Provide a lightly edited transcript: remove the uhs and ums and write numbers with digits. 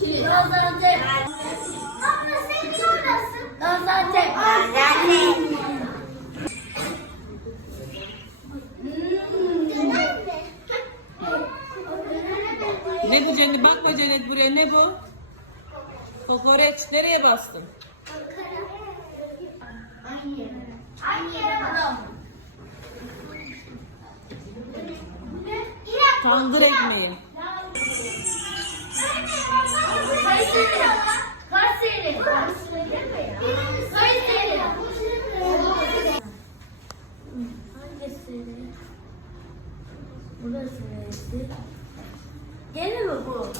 Gaziantep. Abla senin oradasın. Gaziantep. Ne bu Cennet? Bakma Cennet buraya. Ne bu? Kokoreç. Nereye bastın? Aynı yere bak. Tandır ekmeği. Kayseri. Kayseri. Kayseri. Hangisi? Burası neresi? Gene mi bu?